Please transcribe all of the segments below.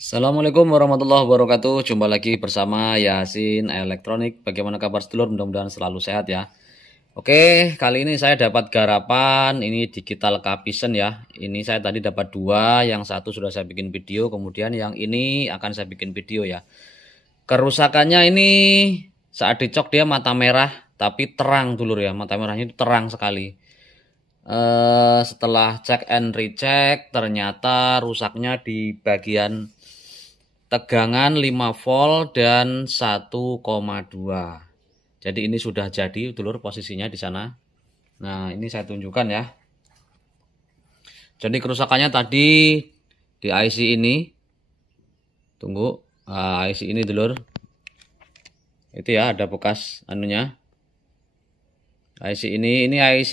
Assalamualaikum warahmatullahi wabarakatuh. Jumpa lagi bersama Yasin Elektronik. Bagaimana kabar sedulur? Mudah-mudahan selalu sehat ya. Oke, kali ini saya dapat garapan ini digital Capison ya. Ini saya tadi dapat dua, yang satu sudah saya bikin video, kemudian yang ini akan saya bikin video ya. Kerusakannya ini saat dicok dia mata merah, tapi terang dulur ya. Mata merahnya itu terang sekali. Setelah cek and recheck, ternyata rusaknya di bagian tegangan 5 volt dan 1,2. Jadi ini sudah jadi dulur posisinya di sana. Nah, ini saya tunjukkan ya. Jadi kerusakannya tadi di IC ini. Tunggu, IC ini dulur. Itu ya, ada bekas anunya. IC ini IC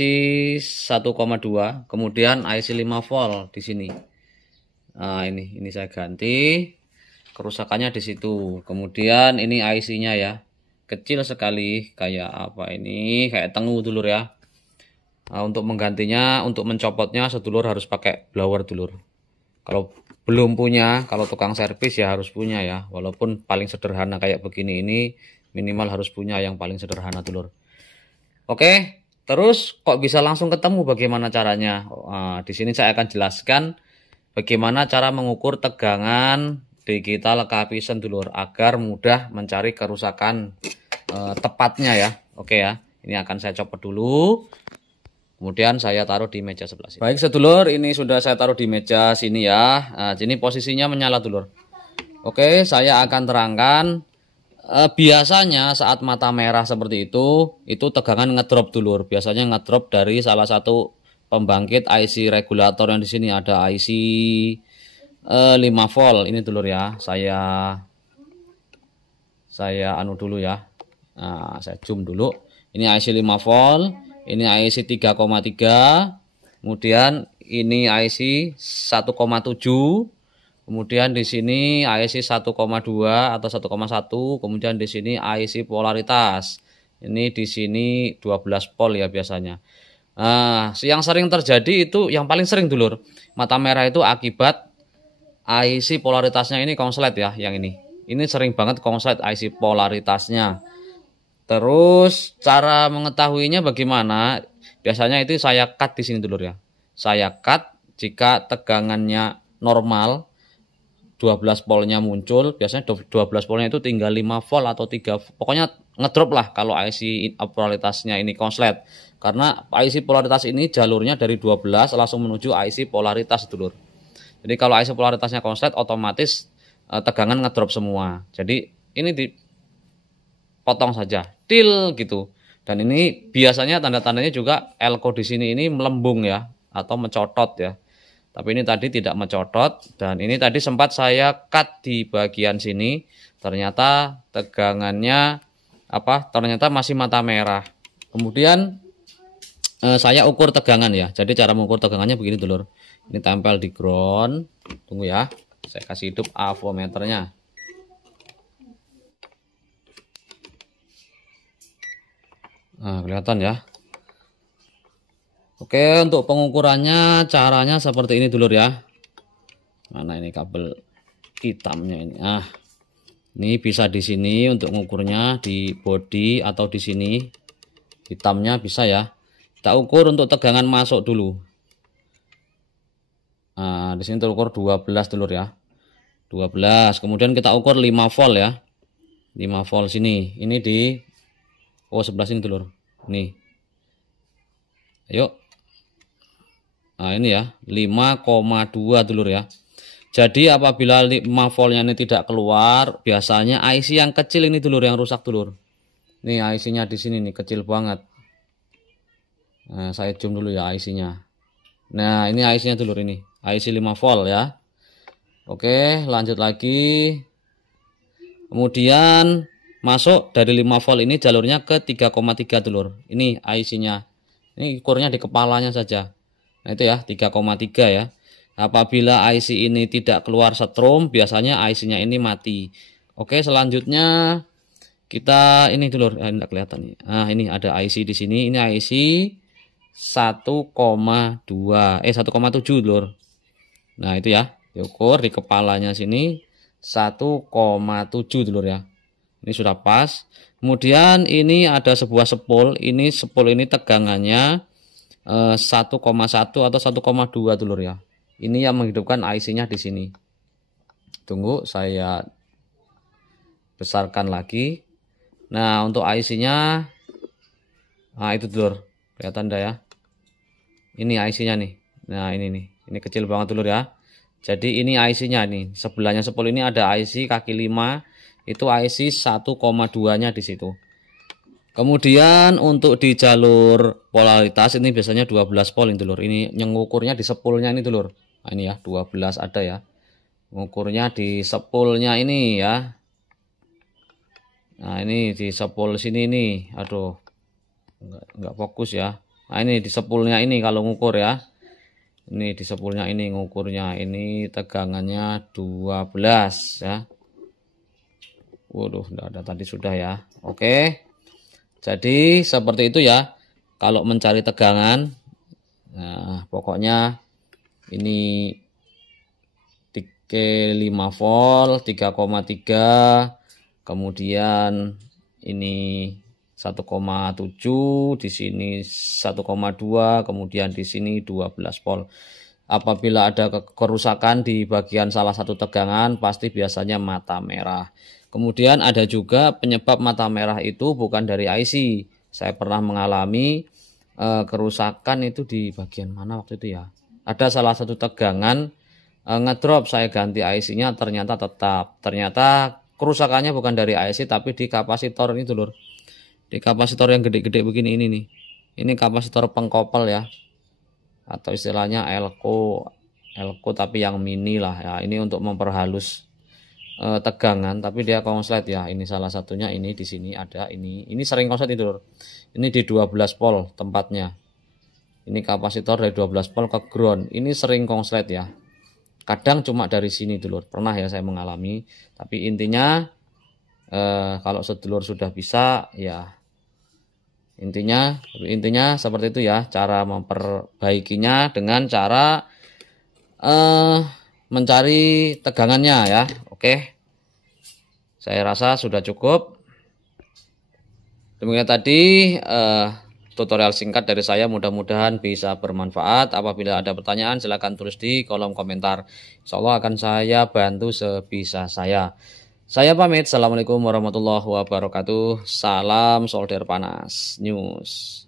1,2, kemudian IC 5 volt di sini. Nah, ini saya ganti. Kerusakannya di situ. Kemudian ini IC-nya ya. Kecil sekali, kayak apa ini? Kayak tengu dulur ya. Nah, untuk menggantinya, untuk mencopotnya sedulur harus pakai blower dulur. Kalau belum punya, kalau tukang servis ya harus punya ya. Walaupun paling sederhana kayak begini ini minimal harus punya yang paling sederhana dulur. Oke, terus kok bisa langsung ketemu bagaimana caranya? Di sini saya akan jelaskan bagaimana cara mengukur tegangan digital Capison dulur agar mudah mencari kerusakan tepatnya ya. Oke ya, ini akan saya copot dulu. Kemudian saya taruh di meja sebelah sini. Baik sedulur, ini sudah saya taruh di meja sini ya. Nah, sini posisinya menyala dulur. Oke, saya akan terangkan. Biasanya saat mata merah seperti itu tegangan ngedrop dulur. Biasanya ngedrop dari salah satu pembangkit IC regulator yang di sini ada IC 5 volt ini dulur ya. Saya anu dulu ya. Nah, saya zoom dulu. Ini IC 5 volt, ini IC 3,3, kemudian ini IC 1,7. Kemudian di sini IC 1,2 atau 1,1, kemudian di sini IC polaritas. Ini di sini 12 volt ya biasanya. Nah, yang sering terjadi itu yang paling sering dulur. Mata merah itu akibat IC polaritasnya ini konslet ya, yang ini. Ini sering banget konslet IC polaritasnya. Terus cara mengetahuinya bagaimana? Biasanya itu saya cut di sini dulur ya. Saya cut jika tegangannya normal 12 voltnya muncul, biasanya 12 voltnya itu tinggal 5 volt atau 3, pokoknya ngedrop lah kalau IC polaritasnya ini konslet. Karena IC polaritas ini jalurnya dari 12 langsung menuju IC polaritas dulur. Jadi kalau IC polaritasnya konslet otomatis tegangan ngedrop semua. Jadi ini dipotong saja, til gitu. Dan ini biasanya tanda-tandanya juga elko di sini ini melembung ya atau mencotot ya. Tapi ini tadi tidak mencotot, dan ini tadi sempat saya cut di bagian sini. Ternyata tegangannya ternyata masih mata merah. Kemudian saya ukur tegangan ya. Jadi cara mengukur tegangannya begini dulur. Ini tempel di ground. Tunggu ya. Saya kasih hidup avometernya. Nah, kelihatan ya. Oke, untuk pengukurannya caranya seperti ini dulur ya. Mana ini kabel hitamnya ini? Ini bisa di sini untuk mengukurnya di body atau di sini. Hitamnya bisa ya. Kita ukur untuk tegangan masuk dulu. Nah, di sini terukur 12 dulur ya. 12. Kemudian kita ukur 5 volt ya. 5 volt sini. Ini di sebelah sini dulur. Nih. Ayo. Nah, ini ya 5,2 dulur ya. Jadi apabila 5 voltnya ini tidak keluar, biasanya IC yang kecil ini dulur yang rusak dulur. Nih IC-nya di sini nih kecil banget. Nah, saya zoom dulu ya IC-nya. Nah, ini IC-nya dulur ini. IC 5 volt ya. Oke, lanjut lagi. Kemudian masuk dari 5 volt ini jalurnya ke 3,3 dulur. Ini IC-nya. Ini ukurnya di kepalanya saja. Nah, itu ya 3,3 ya. Apabila IC ini tidak keluar setrum, biasanya IC-nya ini mati. Oke, selanjutnya kita ini dulur, enggak kelihatan nih. Nah, ini ada IC di sini. Ini IC 1,7 dulur. Nah, itu ya. Diukur di kepalanya sini 1,7 dulur ya. Ini sudah pas. Kemudian ini ada sebuah sepul. Ini sepul ini tegangannya 1,1 atau 1,2 dulur ya. Ini yang menghidupkan IC-nya di sini. Tunggu saya besarkan lagi. Nah, untuk IC-nya nah itu dulur. Kelihatan dah ya. Ini IC-nya nih. Nah, ini nih. Ini kecil banget dulur ya. Jadi ini IC-nya nih. Sebelahnya sepul ini ada IC kaki 5. Itu IC 1,2-nya di situ. Kemudian untuk di jalur polaritas ini biasanya 12 volt ini dulur. Ini yang ngukurnya di sepulnya ini dulur. Nah, ini ya 12 ada ya. Ngukurnya di sepulnya ini ya. Nah, ini di sepul sini nih. Aduh. Enggak fokus ya. Nah, ini di sepulnya ini kalau ngukur ya. Ini di sepulnya ini ngukurnya. Ini tegangannya 12 ya. Waduh, enggak ada tadi sudah ya. Oke. Jadi seperti itu ya. Kalau mencari tegangan, nah pokoknya ini 5 volt 3,3, kemudian ini 1,7, di sini 1,2, kemudian di sini 12 volt. Apabila ada kerusakan di bagian salah satu tegangan, pasti biasanya mata merah. Kemudian ada juga penyebab mata merah itu bukan dari IC. Saya pernah mengalami kerusakan itu di bagian mana waktu itu ya. Ada salah satu tegangan ngedrop, saya ganti IC-nya ternyata tetap. Ternyata kerusakannya bukan dari IC tapi di kapasitor ini dulur. Di kapasitor yang gede-gede begini ini nih. Ini kapasitor pengkopel ya. Atau istilahnya elko tapi yang mini lah ya. Ini untuk memperhalus tegangan, tapi dia konslet ya. Ini salah satunya, ini di sini ada ini sering konslet itu dulur. Ini di 12 volt tempatnya. Ini kapasitor dari 12 volt ke ground. Ini sering konslet ya. Kadang cuma dari sini dulur. Pernah ya saya mengalami. Tapi intinya kalau sedulur sudah bisa ya, intinya seperti itu ya. Cara memperbaikinya dengan cara mencari tegangannya ya. Oke, saya rasa sudah cukup. Demikian tadi tutorial singkat dari saya, mudah-mudahan bisa bermanfaat. Apabila ada pertanyaan silahkan tulis di kolom komentar. Insya Allah akan saya bantu sebisa saya. Saya pamit. Assalamualaikum warahmatullahi wabarakatuh. Salam solder panas news.